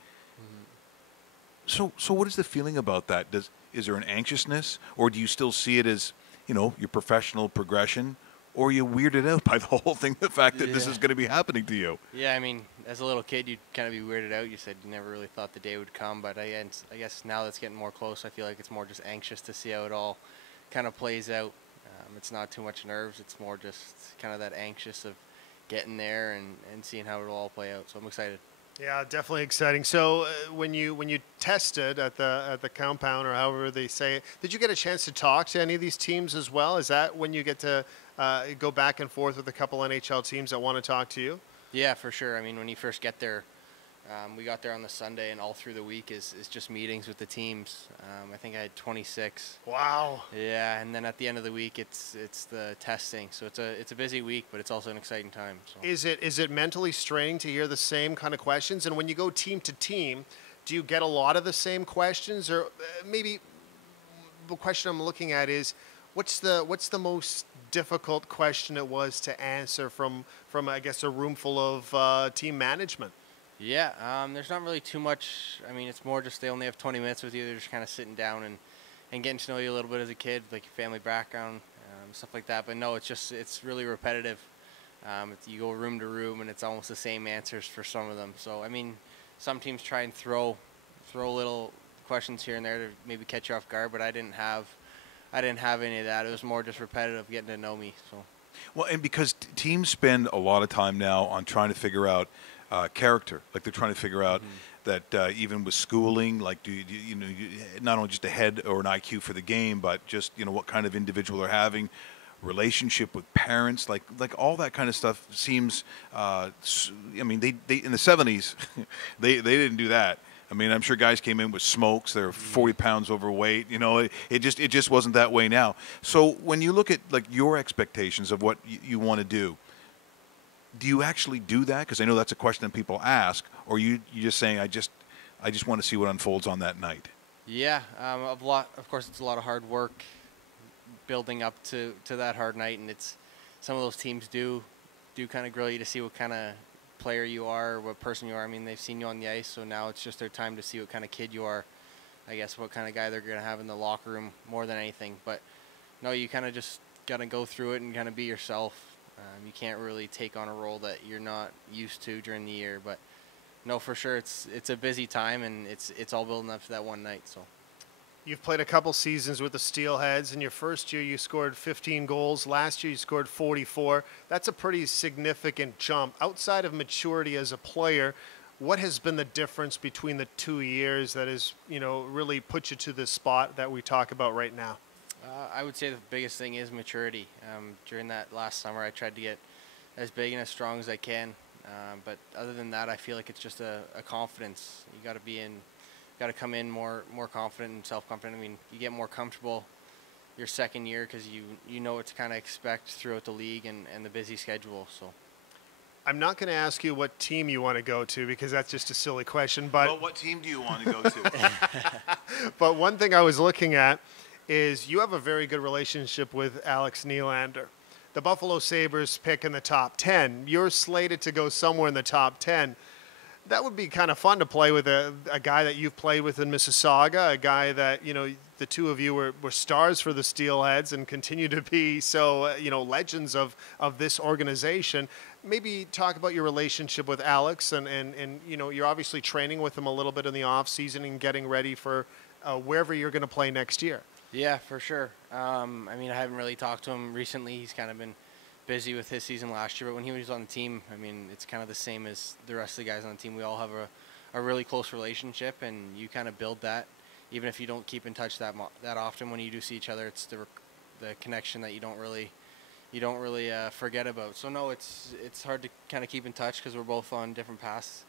So what is the feeling about that? Is there an anxiousness, or do you still see it as, your professional progression, or are you weirded out by the whole thing, the fact that this is going to be happening to you? Yeah, I mean, as a little kid, you'd kind of be weirded out. You said you never really thought the day would come, but I guess now that's getting more close, I feel like it's more just anxious to see how it all kind of plays out. It's not too much nerves. It's more just kind of that anxious of getting there and seeing how it'll all play out. So I'm excited. Yeah, definitely exciting. So when you tested at the compound, or however they say it, did you get a chance to talk to any of these teams as well? Is that when you get to go back and forth with a couple NHL teams that want to talk to you? Yeah, for sure. I mean, when you first get there, we got there on the Sunday, and all through the week is just meetings with the teams. I think I had 26. Wow. Yeah, and then at the end of the week, it's the testing. So it's a busy week, but it's also an exciting time. So. Is it mentally straining to hear the same kind of questions? And when you go team to team, do you get a lot of the same questions, or maybe the question I'm looking at is, what's the most difficult question it was to answer from I guess a room full of team management? Yeah, there's not really too much. I mean, it's more just they only have 20 minutes with you. They're just kind of sitting down and getting to know you a little bit as a kid, like your family background, stuff like that. But no, it's really repetitive. You go room to room, and it's almost the same answers for some of them. So, I mean, some teams try and throw little questions here and there to maybe catch you off guard, but I didn't have any of that. It was more just repetitive, getting to know me. So. Well, and because teams spend a lot of time now on trying to figure out character, like they're trying to figure out that even with schooling, like do you not only just a head or an IQ for the game, but just what kind of individual they're having, relationship with parents, like all that kind of stuff seems. I mean, they in the 70s, they didn't do that. I mean, I'm sure guys came in with smokes. They're 40 pounds overweight. It just wasn't that way now. So when you look at like your expectations of what you want to do you actually do that? Because I know that's a question that people ask. Or you just saying, I just want to see what unfolds on that night? Yeah, of course, it's a lot of hard work building up to that hard night, and it's some of those teams do kind of grill you to see what kind of player you are, or what person you are. I mean, they've seen you on the ice, so now it's just their time to see what kind of kid you are. I guess what kind of guy they're going to have in the locker room more than anything. But no, you kind of just got to go through it and kind of be yourself. You can't really take on a role that you're not used to during the year. But no, for sure, it's a busy time, and it's all building up to that one night. So. You've played a couple seasons with the Steelheads. In your first year, you scored 15 goals. Last year, you scored 44. That's a pretty significant jump. Outside of maturity as a player, what has been the difference between the 2 years that has, really put you to the spot that we talk about right now? I would say the biggest thing is maturity. During that last summer, I tried to get as big and as strong as I can. But other than that, I feel like it's just a confidence. You got to come in more confident and self-confident. I mean, you get more comfortable your second year because you know what to kind of expect throughout the league and the busy schedule. So. I'm not going to ask you what team you want to go to because that's just a silly question. But well, what team do you want to go to? But one thing I was looking at is you have a very good relationship with Alex Nylander. The Buffalo Sabres pick in the top 10. You're slated to go somewhere in the top 10. That would be kind of fun to play with a guy that you've played with in Mississauga, a guy that, the two of you were stars for the Steelheads and continue to be so, legends of this organization. Maybe talk about your relationship with Alex and you're obviously training with him a little bit in the off season and getting ready for wherever you're going to play next year. Yeah, for sure. I mean, I haven't really talked to him recently. He's kind of been busy with his season last year, but when he was on the team, I mean, it's kind of the same as the rest of the guys on the team. We all have a really close relationship, and you kind of build that, even if you don't keep in touch that often. When you do see each other, it's the connection that you don't really forget about. So no, it's hard to kind of keep in touch because we're both on different paths.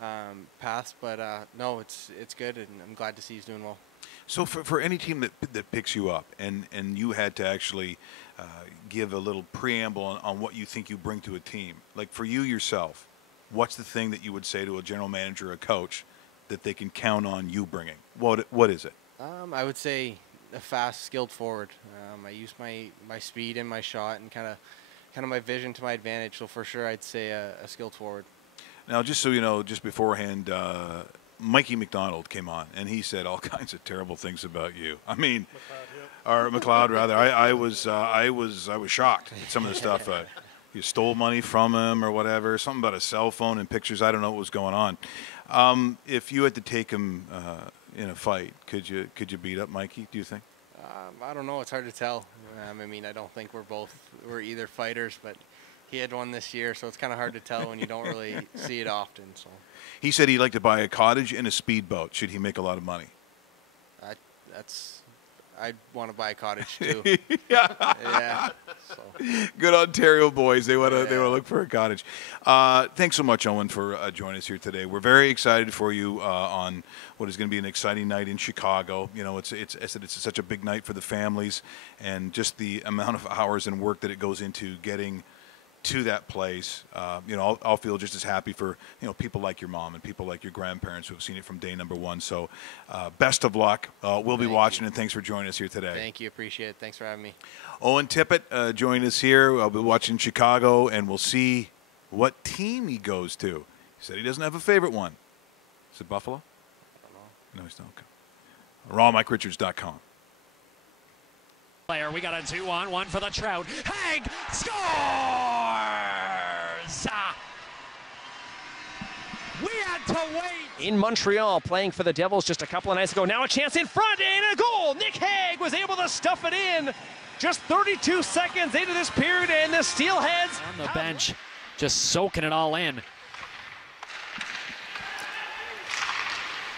But no, it's good, and I'm glad to see he's doing well. So for any team that picks you up and you had to actually give a little preamble on what you think you bring to a team, like for you yourself, what's the thing that you would say to a general manager or a coach that they can count on you bringing? What is it? I would say a fast, skilled forward. I use my speed and my shot and kind of my vision to my advantage. So for sure, I'd say a skilled forward. Now, just so you know, just beforehand, Mikey McDonald came on, and he said all kinds of terrible things about you. I mean, or McLeod rather. I was shocked at some of the stuff. You stole money from him or whatever. Something about a cell phone and pictures. I don't know what was going on. If you had to take him in a fight, could you beat up Mikey? Do you think? I don't know. It's hard to tell. I mean, I don't think we're either fighters, but he had one this year, so it's kind of hard to tell when you don't really see it often. So he said he'd like to buy a cottage and a speedboat. Should he make a lot of money? I'd want to buy a cottage too. Yeah. So. Good Ontario boys. They want to look for a cottage. Thanks so much, Owen, for joining us here today. We're very excited for you on what is going to be an exciting night in Chicago. You know, it's such a big night for the families, and just the amount of hours and work that it goes into getting to that place. You know, I'll feel just as happy for, you know, people like your mom and people like your grandparents who have seen it from day number one. So best of luck. We'll be watching, and thanks for joining us here today. Thank you. Appreciate it. Thanks for having me. Owen Tippett joined us here. I'll be watching Chicago, and we'll see what team he goes to. He said he doesn't have a favorite one. Is it Buffalo? I don't know. No, he's not. Okay. RawMikeRichards.com. We got a 2-on-1 for the Trout. Haig scores! We had to wait. In Montreal, playing for the Devils just a couple of nights ago. Now a chance in front and a goal. Nick Haig was able to stuff it in. Just 32 seconds into this period, and the Steelheads on the bench, just soaking it all in.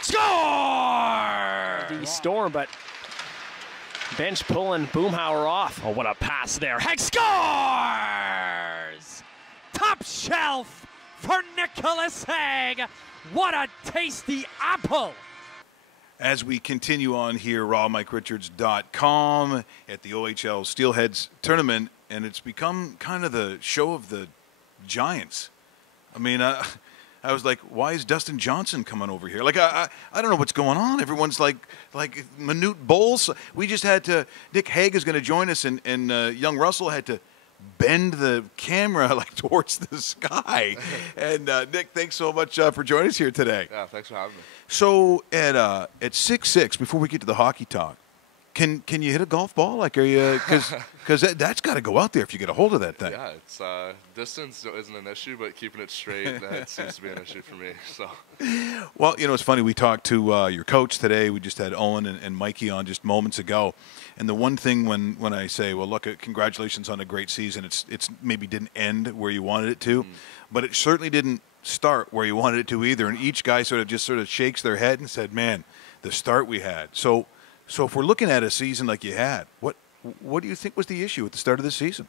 Score! The Storm, but bench pulling Boomhauer off. Oh, what a pass there. Haig scores! Top shelf for Nicholas Haig. What a tasty apple. As we continue on here, RawMikeRichards.com at the OHL Steelheads tournament, and it's become kind of the show of the Giants. I mean, I was like, why is Dustin Johnson coming over here? Like, I don't know what's going on. Everyone's like minute bowls. We just had to, Nick Haig is going to join us, and young Russell had to bend the camera like towards the sky. And Nick, thanks so much for joining us here today. Yeah, thanks for having me. So at 6'6", before we get to the hockey talk, can you hit a golf ball? Like, are you, because that's got to go out there if you get a hold of that thing. Yeah, it's distance isn't an issue, but keeping it straight that seems to be an issue for me. So, well, you know, it's funny. We talked to your coach today. We just had Owen and Mikey on just moments ago. And the one thing when I say, well, look, congratulations on a great season. It's maybe didn't end where you wanted it to, but it certainly didn't start where you wanted it to either. And each guy sort of shakes their head and said, man, the start we had. So if we're looking at a season like you had, what do you think was the issue at the start of the season?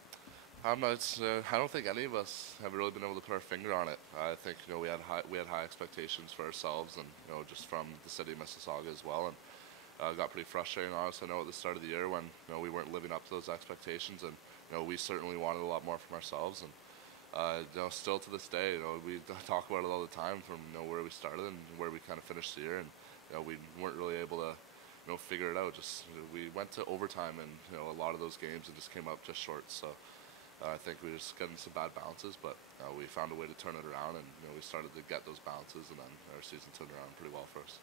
I don't think any of us have really been able to put our finger on it. I think, you know, we had high expectations for ourselves, and, you know, just from the city of Mississauga as well, and got pretty frustrating, honestly. I know at the start of the year when, you know, we weren't living up to those expectations, and, you know, we certainly wanted a lot more from ourselves, and you know, still to this day, you know, we talk about it all the time from, you know, where we started and where we kind of finished the year, and, you know, we weren't really able to, you know, figure it out. Just, you know, we went to overtime, and, you know, a lot of those games it just came up just short. So I think we just got some bad bounces, but we found a way to turn it around, and, you know, we started to get those bounces, and then our season turned around pretty well for us.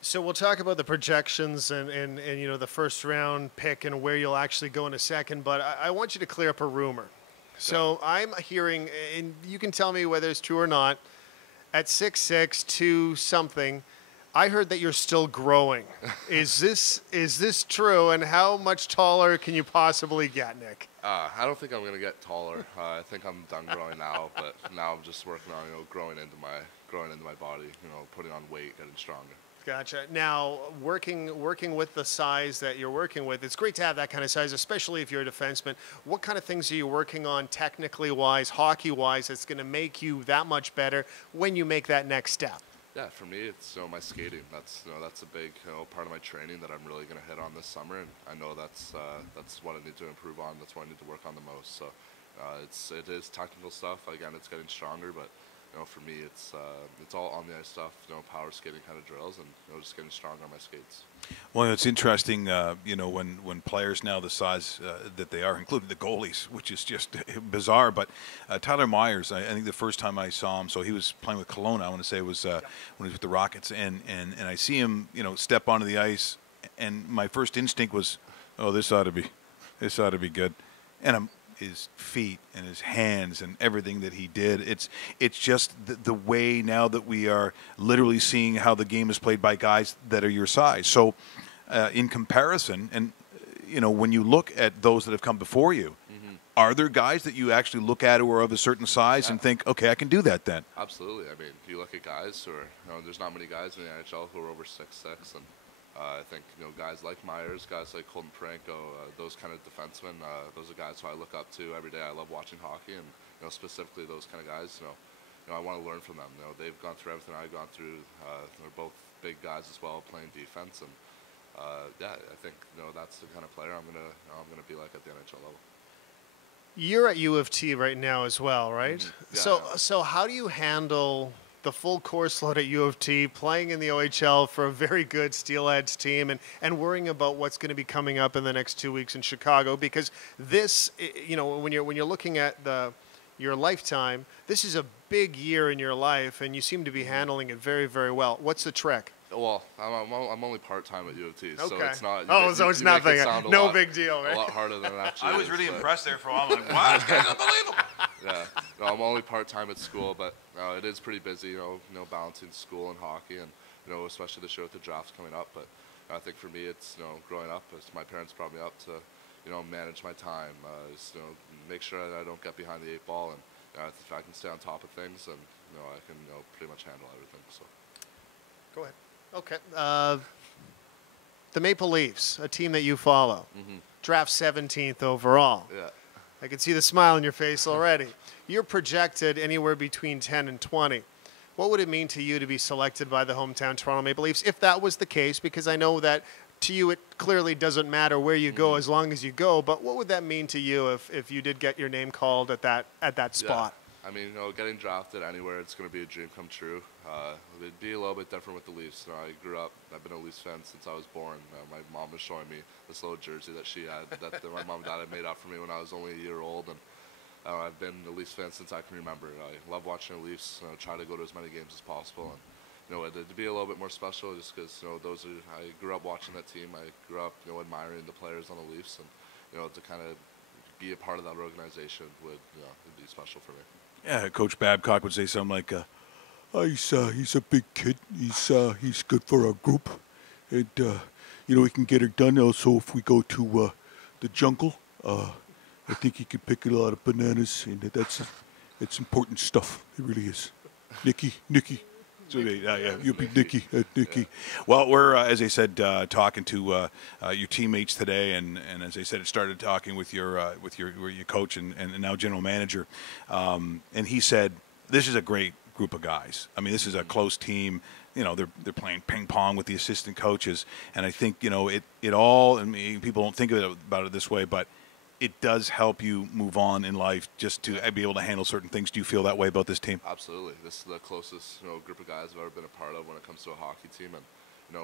So we'll talk about the projections and you know, the first round pick and where you'll actually go in a second, but I want you to clear up a rumor. So I'm hearing, and you can tell me whether it's true or not, at 6'6", 2 something, I heard that you're still growing. Is this true, and how much taller can you possibly get, Nick? I don't think I'm going to get taller. I think I'm done growing now, but now I'm just working on, you know, growing into my body, you know, putting on weight, getting stronger. Gotcha. Now, working with the size that you're working with, it's great to have that kind of size, especially if you're a defenseman. What kind of things are you working on technically wise, hockey wise, that's going to make you that much better when you make that next step? Yeah, for me, it's, you know, my skating. That's a big, you know, part of my training that I'm really going to hit on this summer, and I know that's what I need to improve on. That's what I need to work on the most. So it is technical stuff. Again, it's getting stronger, but for me, it's all on the ice stuff, power skating kind of drills, and just getting stronger on my skates. Well, it's interesting, when players now the size that they are, including the goalies, which is just bizarre. But Tyler Myers, I think the first time I saw him, so he was playing with Kelowna, I want to say it was when he was with the Rockets, and I see him, step onto the ice, and my first instinct was, oh, this ought to be good, and his feet and his hands and everything that he did. It's just the way now that we are literally seeing how the game is played by guys that are your size. So in comparison, and when you look at those that have come before you, are there guys that you actually look at who are of a certain size and think, okay, I can do that then? Absolutely. I mean, you look at guys who are, there's not many guys in the NHL who are over 6'6", and I think guys like Myers, guys like Colton Parenko, those kind of defensemen, those are guys who I look up to every day. I love watching hockey, and specifically those kind of guys. I want to learn from them. They've gone through everything I've gone through. They're both big guys as well, playing defense, and I think that's the kind of player I'm gonna be like at the NHL level. You're at U of T right now as well, right? Yeah, So how do you handle the full course load at U of T, playing in the OHL for a very good Steelheads team, and worrying about what's going to be coming up in the next 2 weeks in Chicago? Because this, when you're looking at your lifetime, this is a big year in your life, and you seem to be handling it very, very well. What's the trick? Well, I'm only part-time at U of T, so Okay. it's not. So it's nothing. No big deal, right? A lot harder than it actually I was is, really but- impressed there for a while. I'm like, wow, this guy's unbelievable. Yeah, no, I'm only part-time at school, but it is pretty busy, balancing school and hockey, and, especially this year with the draft coming up. But I think for me, it's, growing up, my parents brought me up to, manage my time, make sure that I don't get behind the 8 ball, and if I can stay on top of things, then, I can, pretty much handle everything, so. Go ahead. Okay. The Maple Leafs, a team that you follow, draft 17th overall. Yeah. I can see the smile on your face already. You're projected anywhere between 10 and 20. What would it mean to you to be selected by the hometown Toronto Maple Leafs if that was the case? Because I know that to you it clearly doesn't matter where you go as long as you go. But what would that mean to you if you did get your name called at that spot? Yeah. I mean, getting drafted anywhere, it's going to be a dream come true. It'd be a little bit different with the Leafs. I've been a Leafs fan since I was born. My mom was showing me this little jersey that she had that my mom and dad had made up for me when I was only a year old. And I've been a Leafs fan since I can remember. I love watching the Leafs, try to go to as many games as possible. And, it'd be a little bit more special just because, I grew up watching that team. I grew up, admiring the players on the Leafs. And, to kind of be a part of that organization would, it'd be special for me. Yeah, Coach Babcock would say something like, he's a big kid. He's good for our group, and he can get it done. Also, if we go to the jungle, I think he could pick a lot of bananas, and it's important stuff. It really is. Nicky. So, yeah, you'll be Nicky. Nicky. Yeah. Well, we're as I said, talking to your teammates today, and as I said, it started talking with your coach and now general manager, and he said this is a great group of guys. I mean, this is a close team. They're playing ping pong with the assistant coaches, and I think it all. I mean, people don't think about it this way, but it does help you move on in life just to be able to handle certain things. Do you feel that way about this team? Absolutely. This is the closest group of guys I've ever been a part of when it comes to a hockey team, and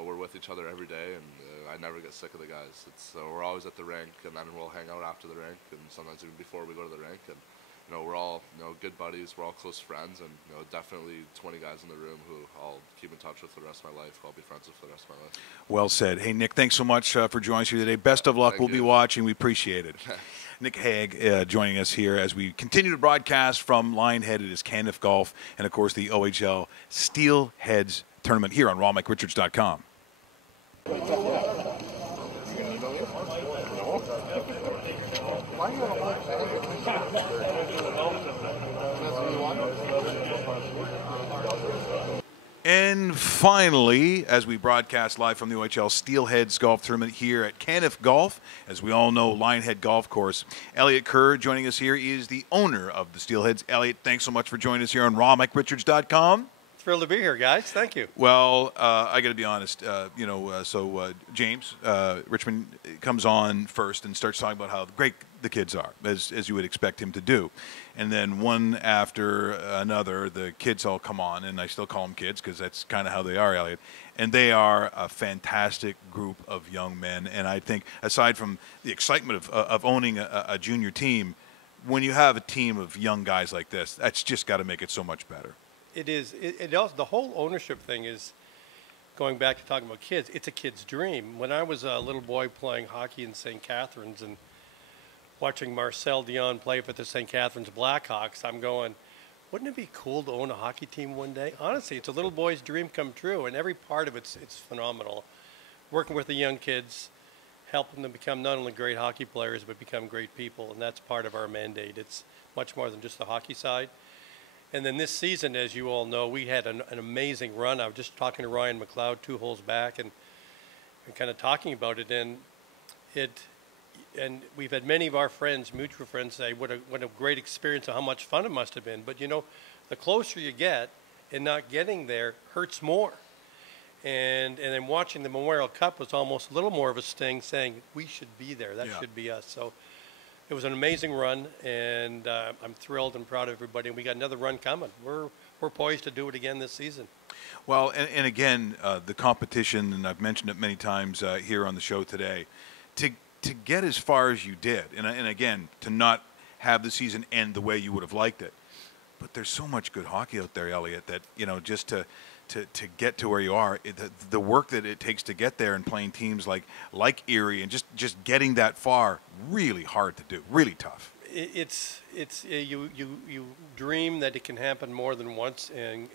we're with each other every day, and I never get sick of the guys. We're always at the rink, and then we'll hang out after the rink, and sometimes even before we go to the rink, and we're all good buddies. We're all close friends, and definitely 20 guys in the room who I'll keep in touch with for the rest of my life. I'll be friends with for the rest of my life. Well said. Hey, Nick, thanks so much for joining us here today. Best of luck. We'll be watching. We appreciate it. Nick Hague joining us here as we continue to broadcast from Lionhead. It is Caniff Golf and, of course, the OHL Steelheads tournament here on rawmickrichards.com. And finally, as we broadcast live from the OHL Steelheads Golf Tournament here at Caniff Golf, as we all know, Lionhead Golf Course, Elliot Kerr joining us here. He is the owner of the Steelheads. Elliot, thanks so much for joining us here on rawmickrichards.com. thrilled to be here, guys. Thank you. Well, I got to be honest. James Richmond comes on first and starts talking about how great the kids are, as you would expect him to do. And then one after another, the kids all come on, and I still call them kids because that's kind of how they are, Elliot. And they are a fantastic group of young men. And I think, aside from the excitement of owning a junior team, when you have a team of young guys like this, that's just got to make it so much better. It is. It also, the whole ownership thing is, going back to talking about kids, it's a kid's dream. When I was a little boy playing hockey in St. Catharines and watching Marcel Dion play for the St. Catharines Blackhawks, I'm going, wouldn't it be cool to own a hockey team one day? Honestly, it's a little boy's dream come true, and every part of it's phenomenal. Working with the young kids, helping them become not only great hockey players, but become great people, and that's part of our mandate. It's much more than just the hockey side. And then this season, as you all know, we had an amazing run. I was just talking to Ryan McLeod 2 holes back and kind of talking about it, and we've had many of our friends, mutual friends, say what a great experience and how much fun it must have been. But, you know, the closer you get and not getting there hurts more. And then watching the Memorial Cup was almost a little more of a sting, saying we should be there. That should be us. So it was an amazing run, and I'm thrilled and proud of everybody. And we got another run coming. We're poised to do it again this season. Well, and again, the competition, and I've mentioned it many times here on the show today, to get as far as you did, and again, to not have the season end the way you would have liked it. But there's so much good hockey out there, Elliot, that, you know, just to get to where you are, the work that it takes to get there and playing teams like Erie and just getting that far, really hard to do, really tough. You dream that it can happen more than once, and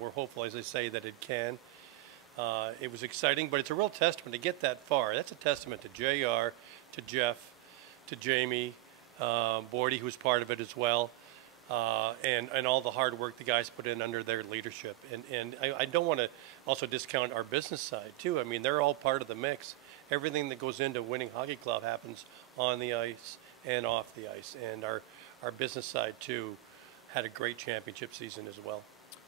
we're hopeful, as I say, that it can. It was exciting, but it's a real testament to get that far. That's a testament to JR, to Jeff, to Jamie, Bordy, who was part of it as well. And all the hard work the guys put in under their leadership. And I don't want to also discount our business side, too. I mean, they're all part of the mix. Everything that goes into winning hockey club happens on the ice and off the ice. And our business side, too, had a great championship season as well.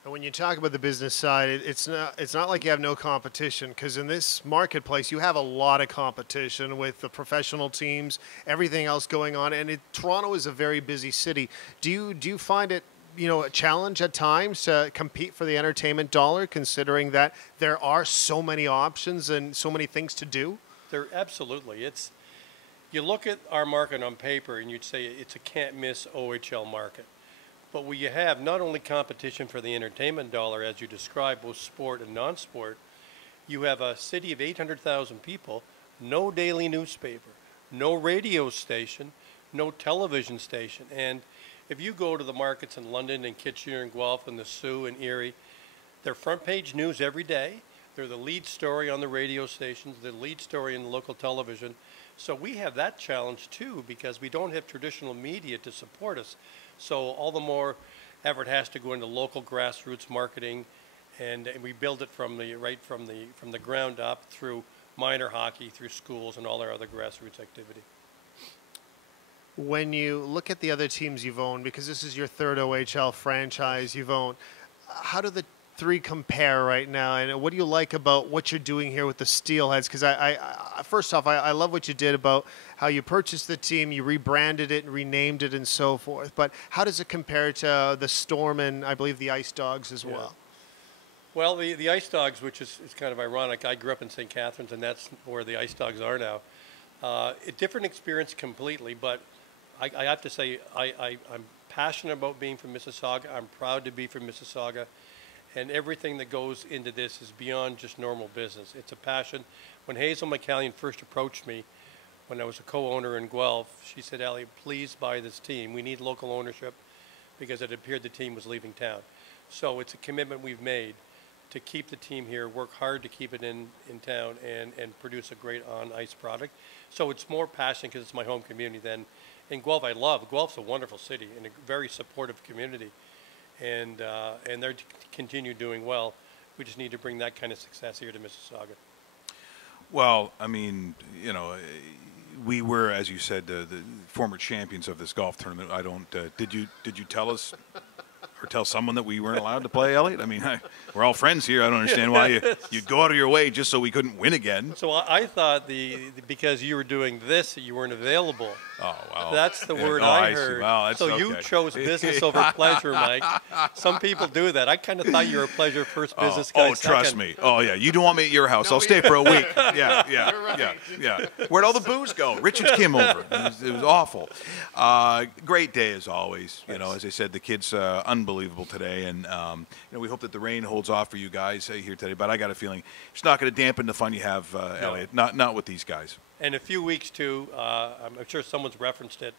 And when you talk about the business side, it's not like you have no competition, because in this marketplace you have a lot of competition with the professional teams, everything else going on, and Toronto is a very busy city. Do you find it, you know, a challenge at times to compete for the entertainment dollar, considering that there are so many options and so many things to do? There absolutely. You look at our market on paper and you'd say it's a can't miss OHL market. But where you have not only competition for the entertainment dollar, as you described, both sport and non-sport, you have a city of 800,000 people, no daily newspaper, no radio station, no television station. And if you go to the markets in London and Kitchener and Guelph and the Sioux and Erie, they're front page news every day. They're the lead story on the radio stations, the lead story in the local television. So we have that challenge too, because we don't have traditional media to support us. So all the more effort has to go into local grassroots marketing, and we build it from the ground up through minor hockey, through schools, and all our other grassroots activity. When you look at the other teams you've owned, because this is your third OHL franchise you've owned, how do the three compare right now, and what do you like about what you're doing here with the Steelheads? Because I first off, I love what you did about how you purchased the team, you rebranded it and renamed it and so forth, but how does it compare to the Storm and I believe the Ice Dogs as well? Well, the Ice Dogs, which is kind of ironic, I grew up in St. Catharines, and that's where the Ice Dogs are now. A different experience completely, but I have to say I'm passionate about being from Mississauga. I'm proud to be from Mississauga. And everything that goes into this is beyond just normal business. It's a passion. When Hazel McCallion first approached me, when I was a co-owner in Guelph, she said, "Elliot, please buy this team. We need local ownership," because it appeared the team was leaving town. So it's a commitment we've made to keep the team here, work hard to keep it in town, and produce a great on-ice product. So it's more passion because it's my home community than in Guelph. Guelph's a wonderful city and a very supportive community. And they're to continue doing well. We just need to bring that kind of success here to Mississauga. Well, I mean, you know, we were, as you said, the former champions of this golf tournament. I don't. Did you tell us or tell someone that we weren't allowed to play, Elliot? I mean, we're all friends here. I don't understand why you'd go out of your way just so we couldn't win again. So I thought because you were doing this, you weren't available. Oh, wow. That's the word I heard. See. Wow, that's so okay. you chose business over pleasure, Mike. Some people do that. I kind of thought you were a pleasure first, business guy. Oh, trust me. Oh, yeah. You don't want me at your house. I'll stay for a week. Yeah. Where'd all the booze go? Richard came over. It was awful. Great day as always. You know, as I said, the kids unbelievable today, and we hope that the rain holds off for you guys here today. But I got a feeling it's not going to dampen the fun you have, Elliot. Not with these guys. In a few weeks too, I'm sure someone's referenced it.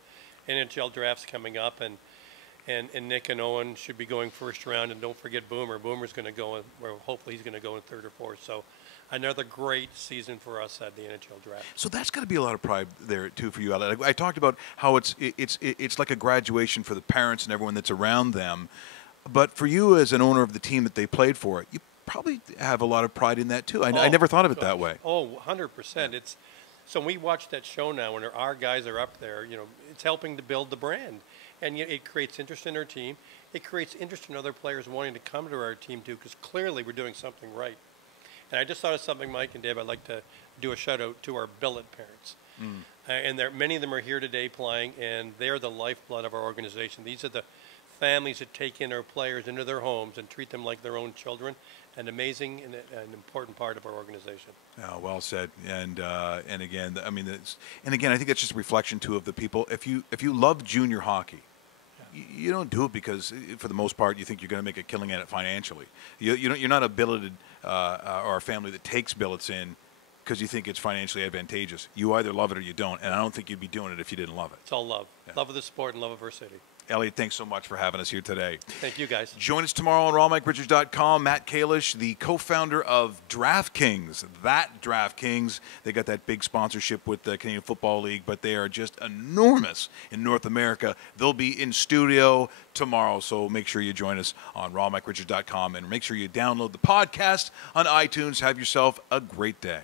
NHL draft's coming up, and Nick and Owen should be going first round, and don't forget Boomer. Boomer's going to go, hopefully he's going to go in third or fourth. So another great season for us at the NHL draft. So that's got to be a lot of pride there too for you, Elliot. I talked about how it's like a graduation for the parents and everyone that's around them, but for you as an owner of the team that they played for, you probably have a lot of pride in that too. I never thought of it that way. Oh, 100%. So when we watch that show now, when our guys are up there, it's helping to build the brand. And it creates interest in our team. It creates interest in other players wanting to come to our team too, because clearly we're doing something right. And I just thought of something, Mike and Dave, I'd like to do a shout-out to our billet parents. And many of them are here today playing, and they're the lifeblood of our organization. These are the families that take in our players into their homes and treat them like their own children. An amazing and an important part of our organization. Oh, well said. And again, I mean, I think that's just a reflection too of the people. If you love junior hockey, you don't do it because, for the most part, you think you're going to make a killing at it financially. You're not a billeted or a family that takes billets in because you think it's financially advantageous. You either love it or you don't, and I don't think you'd be doing it if you didn't love it. It's all love. Yeah. Love of the sport and love of our city. Elliot, thanks so much for having us here today. Thank you, guys. Join us tomorrow on rawmikeRichards.com. Matt Kalish, the co-founder of DraftKings. DraftKings, they got that big sponsorship with the Canadian Football League, but they are just enormous in North America. They'll be in studio tomorrow, so make sure you join us on rawmikeRichards.com, and make sure you download the podcast on iTunes. Have yourself a great day.